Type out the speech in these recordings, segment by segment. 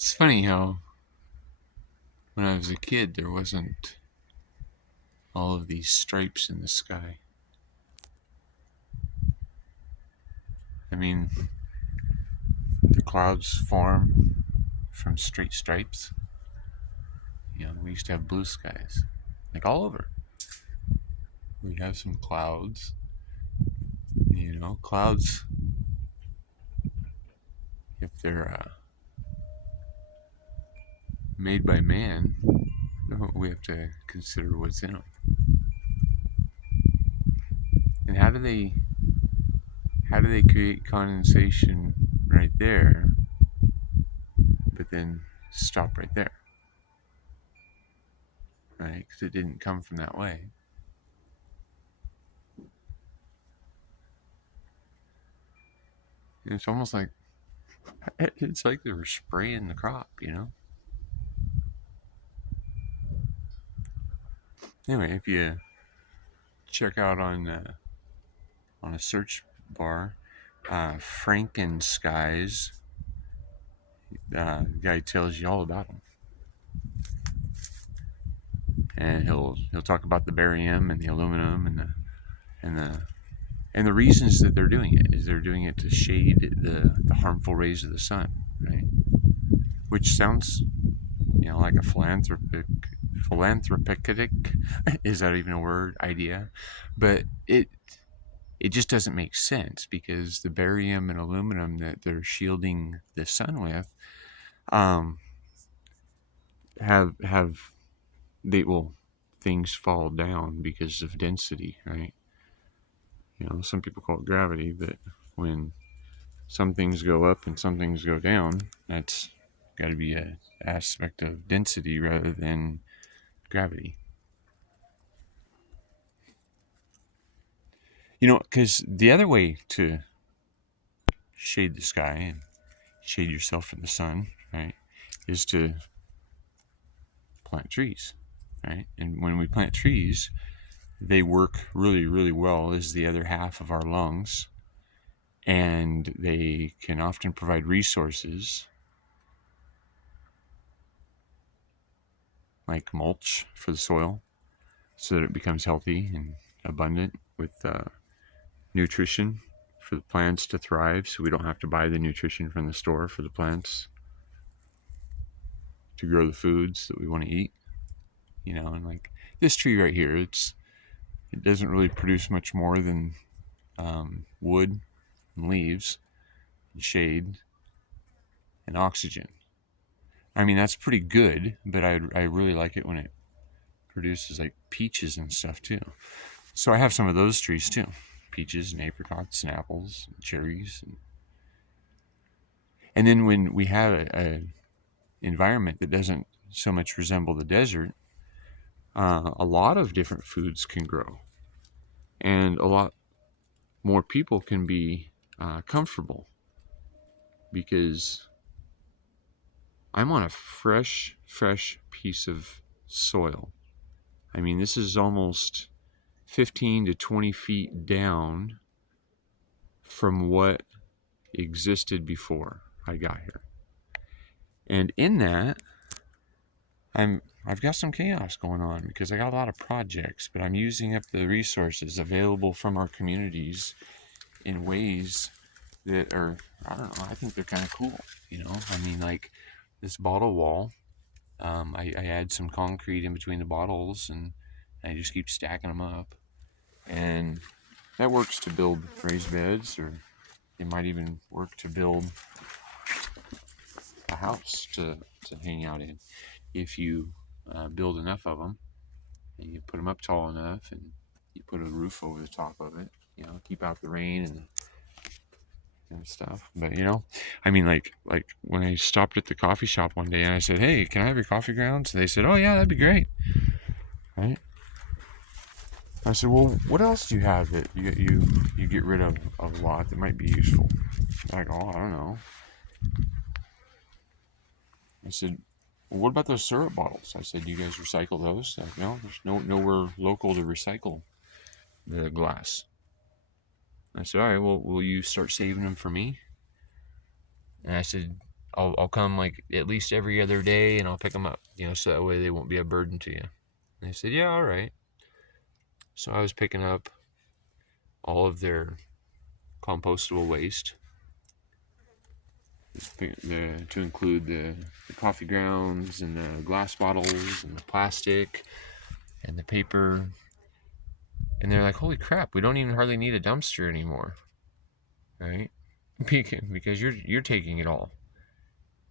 It's funny how when I was a kid there wasn't all of these stripes in the sky. I mean, the clouds form from straight stripes. We used to have blue skies, like all over. We have some clouds. Clouds, if they're made by man, we have to consider what's in them. And how do they create condensation right there, but then stop right there, right? Because it didn't come from that way. And it's almost like they were spraying the crop. Anyway, if you check out on a search bar, Frankenskies, the guy tells you all about them, and he'll talk about the barium and the aluminum and the reasons that they're doing it is they're doing it to shade the harmful rays of the sun, right? Which sounds like a philanthropic is that even a word idea? But it just doesn't make sense because the barium and aluminum that they're shielding the sun with um, have things fall down because of density, right? Some people call it gravity, but when some things go up and some things go down, that's got to be an aspect of density rather than gravity. Because the other way to shade the sky and shade yourself from the sun, right, is to plant trees, right? And when we plant trees, they work really, really well as the other half of our lungs, and they can often provide resources like mulch for the soil so that it becomes healthy and abundant with nutrition for the plants to thrive, so we don't have to buy the nutrition from the store for the plants to grow the foods that we want to eat. And like this tree right here, it doesn't really produce much more than wood and leaves and shade and oxygen. I mean, that's pretty good, but I really like it when it produces like peaches and stuff too. So I have some of those trees too, peaches and apricots and apples and cherries. And then when we have a environment that doesn't so much resemble the desert, a lot of different foods can grow, and a lot more people can be comfortable because I'm on a fresh piece of soil. I mean, this is almost 15 to 20 feet down from what existed before I got here. And in that, I've got some chaos going on because I got a lot of projects, but I'm using up the resources available from our communities in ways that are, I don't know, I think they're kind of cool. I mean, like this bottle wall, I add some concrete in between the bottles and I just keep stacking them up. And that works to build raised beds, or it might even work to build a house to hang out in. If you build enough of them, and you put them up tall enough, and you put a roof over the top of it, keep out the rain and stuff. But I mean, like when I stopped at the coffee shop one day and I said, "Hey, can I have your coffee grounds?" And they said, "Oh yeah, that'd be great." Right? I said, "Well, what else do you have that you get rid of a lot that might be useful?" They're like, "Oh, I don't know." I said, "Well, what about those syrup bottles?" I said, "Do you guys recycle those?" Like, no, there's nowhere local to recycle the glass. I said, "All right, well, will you start saving them for me?" And I said, I'll come like at least every other day, and I'll pick them up, so that way they won't be a burden to you. And they said, yeah, all right. So I was picking up all of their compostable waste, to include the coffee grounds and the glass bottles and the plastic and the paper. And they're like, holy crap, we don't even hardly need a dumpster anymore, right? Because you're taking it all.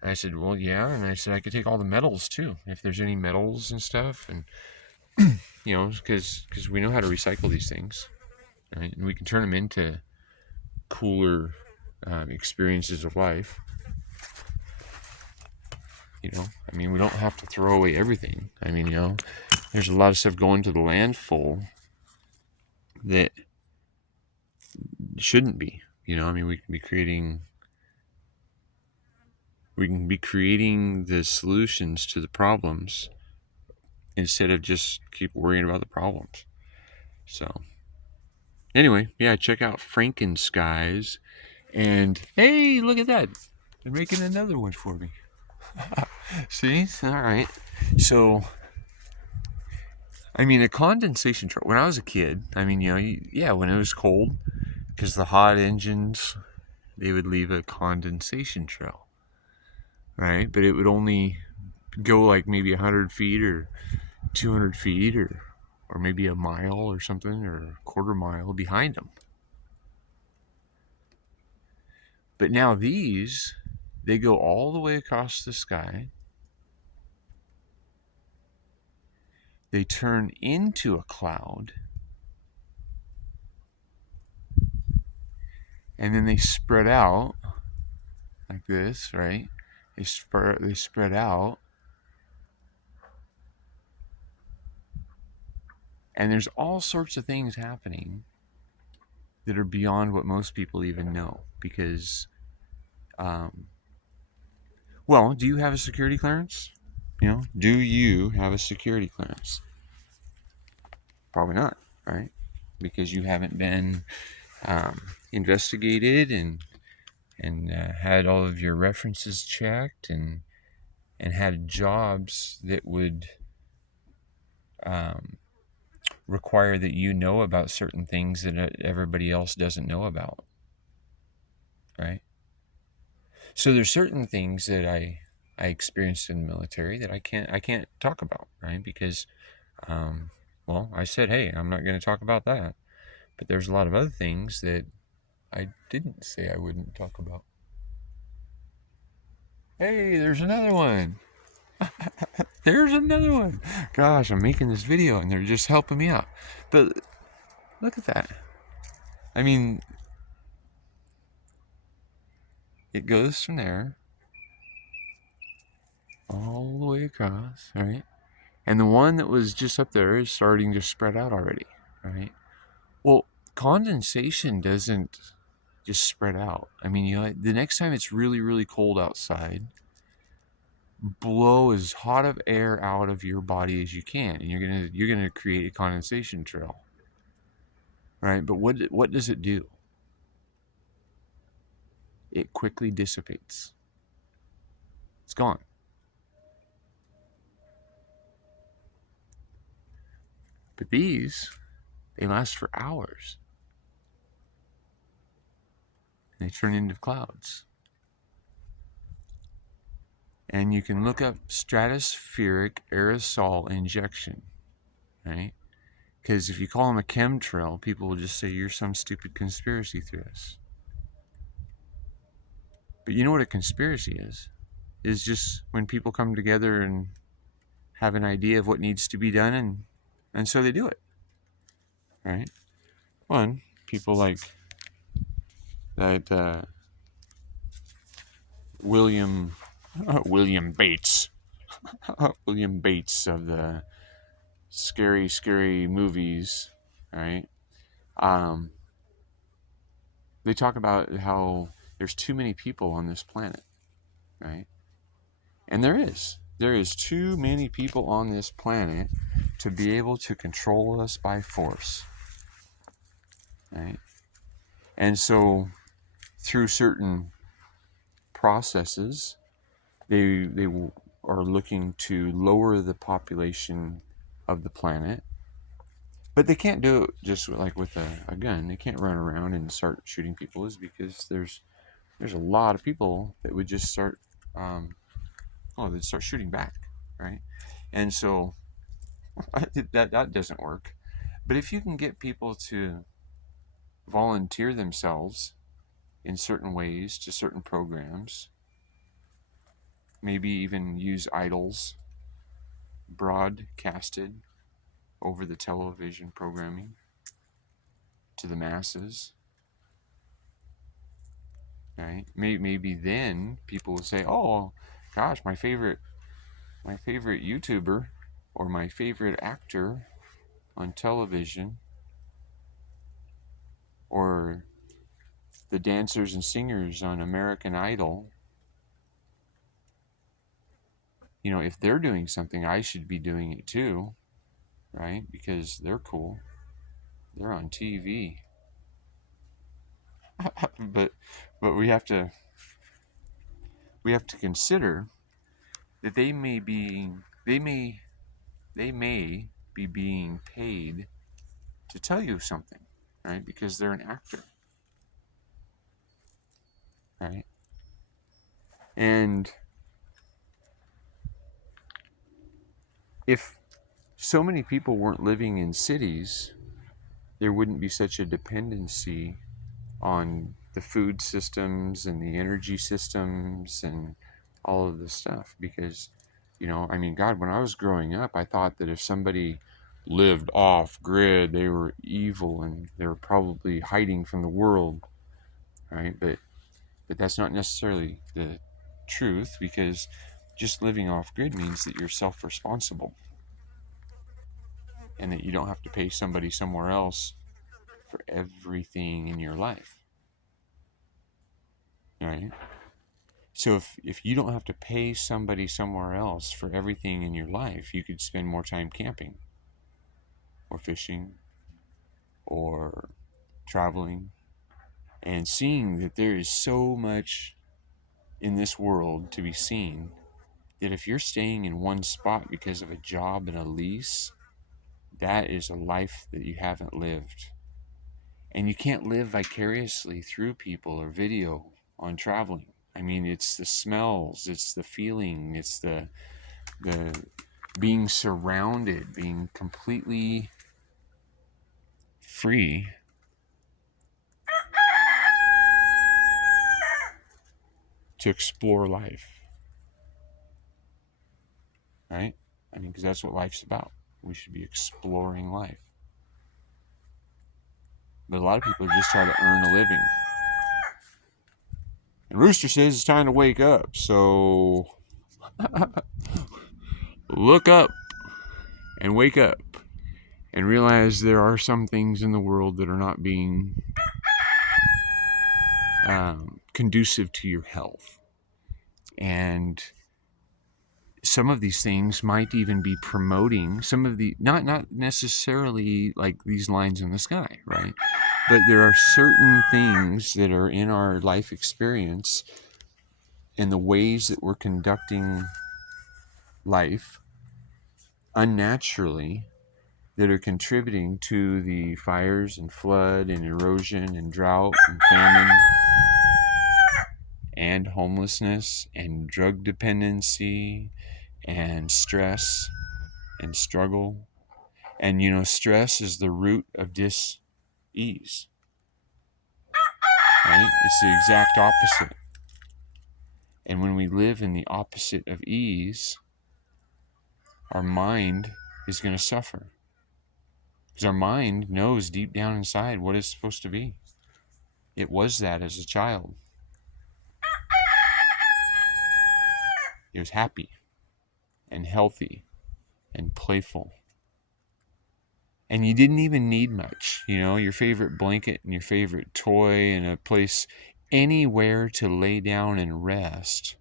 And I said, well, yeah. And I said, I could take all the metals too, if there's any metals and stuff. And, because we know how to recycle these things, right? And we can turn them into cooler experiences of life. I mean, we don't have to throw away everything. I mean, there's a lot of stuff going to the landfill that shouldn't be. I mean, we can be creating the solutions to the problems instead of just keep worrying about the problems. So anyway, yeah, check out Frankenskies. And hey, look at that. They're making another one for me. See? All right. So, I mean, a condensation trail. When I was a kid, I mean, when it was cold, because the hot engines, they would leave a condensation trail, right? But it would only go like maybe 100 feet or 200 feet or maybe a mile or something, or a quarter mile behind them. But now these, they go all the way across the sky. They turn into a cloud. And then they spread out like this, right? They spread out. And there's all sorts of things happening that are beyond what most people even know. Because, well, do you have a security clearance? Do you have a security clearance? Probably not, right? Because you haven't been investigated and had all of your references checked and had jobs that would require that you know about certain things that everybody else doesn't know about, right? So there's certain things that I experienced in the military that I can't talk about, right? Because well, I said, hey, I'm not going to talk about that. But there's a lot of other things that I didn't say I wouldn't talk about. Hey, there's another one. There's another one. Gosh, I'm making this video and they're just helping me out. But look at that. I mean, it goes from there all the way across, right? And the one that was just up there is starting to spread out already, right? Well, condensation doesn't just spread out. I mean, the next time it's really, really cold outside, blow as hot of air out of your body as you can, and you're gonna create a condensation trail, right? But what does it do? It quickly dissipates. It's gone. But these, they last for hours. And they turn into clouds. And you can look up stratospheric aerosol injection, right? Because if you call them a chemtrail, people will just say you're some stupid conspiracy theorist. But you know what a conspiracy is? Is just when people come together and have an idea of what needs to be done, and so they do it, right? One, people like that William Bates, William Bates of the scary movies, right? They talk about how there's too many people on this planet, right? And there is too many people on this planet to be able to control us by force, right? And so through certain processes, they are looking to lower the population of the planet, but they can't do it just like with a gun. They can't run around and start shooting people, is because there's a lot of people that would just start they'd start shooting back, right? And so that doesn't work. But if you can get people to volunteer themselves in certain ways to certain programs, maybe even use idols broadcasted over the television programming to the masses, right? Maybe then people will say, "Oh, gosh, my favorite YouTuber or my favorite actor on television, or the dancers and singers on American Idol, if they're doing something, I should be doing it too, right? Because they're cool. They're on TV." but but we have to consider that they may be being paid to tell you something, right? Because they're an actor, right? And if so many people weren't living in cities, there wouldn't be such a dependency on the food systems and the energy systems and all of this stuff. Because, God, when I was growing up, I thought that if somebody lived off grid, they were evil and they were probably hiding from the world, right? But that's not necessarily the truth, because just living off grid means that you're self-responsible and that you don't have to pay somebody somewhere else for everything in your life, right? So if you don't have to pay somebody somewhere else for everything in your life, you could spend more time camping or fishing or traveling and seeing that there is so much in this world to be seen, that if you're staying in one spot because of a job and a lease, that is a life that you haven't lived. And you can't live vicariously through people or video on traveling. I mean, it's the smells, it's the feeling, it's the being surrounded, being completely free to explore life, right? I mean, because that's what life's about. We should be exploring life. But a lot of people just try to earn a living. And Rooster says it's time to wake up. So look up and wake up and realize there are some things in the world that are not being conducive to your health. And some of these things might even be promoting some of the, not necessarily like these lines in the sky, right? But there are certain things that are in our life experience and the ways that we're conducting life unnaturally, that are contributing to the fires and flood and erosion and drought and famine and homelessness and drug dependency and stress and struggle. And stress is the root of dis-ease, right? It's the exact opposite. And when we live in the opposite of ease, our mind is going to suffer. Because our mind knows deep down inside what it's supposed to be. It was that as a child. It was happy and healthy and playful. And you didn't even need much, your favorite blanket and your favorite toy and a place anywhere to lay down and rest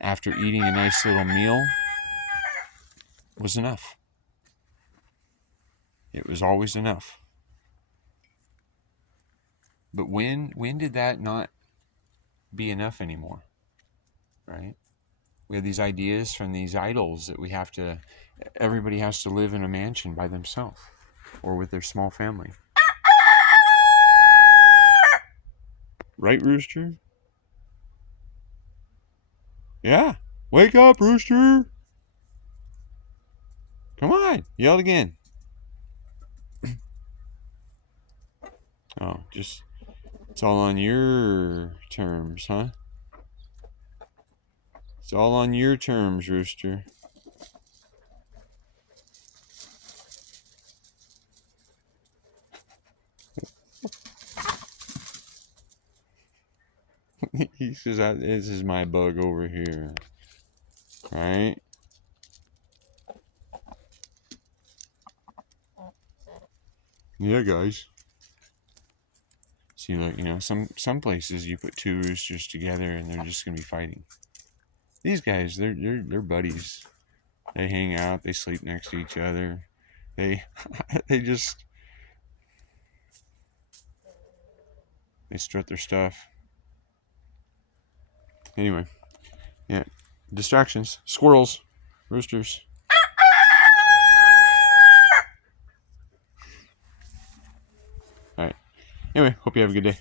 after eating a nice little meal was enough. It was always enough. But when did that not be enough anymore, right? We have these ideas from these idols that everybody has to live in a mansion by themselves or with their small family. Right, Rooster? Yeah. Wake up, Rooster. Come on. Yell it again. Oh, it's all on your terms, huh? It's all on your terms, Rooster. He says, this is my bug over here. Right? Yeah, guys. See, like, some places you put two roosters together and they're just gonna be fighting. These guys, they're buddies. They hang out. They sleep next to each other. They they strut their stuff. Anyway, yeah. Distractions. Squirrels. Roosters. All right. Anyway, hope you have a good day.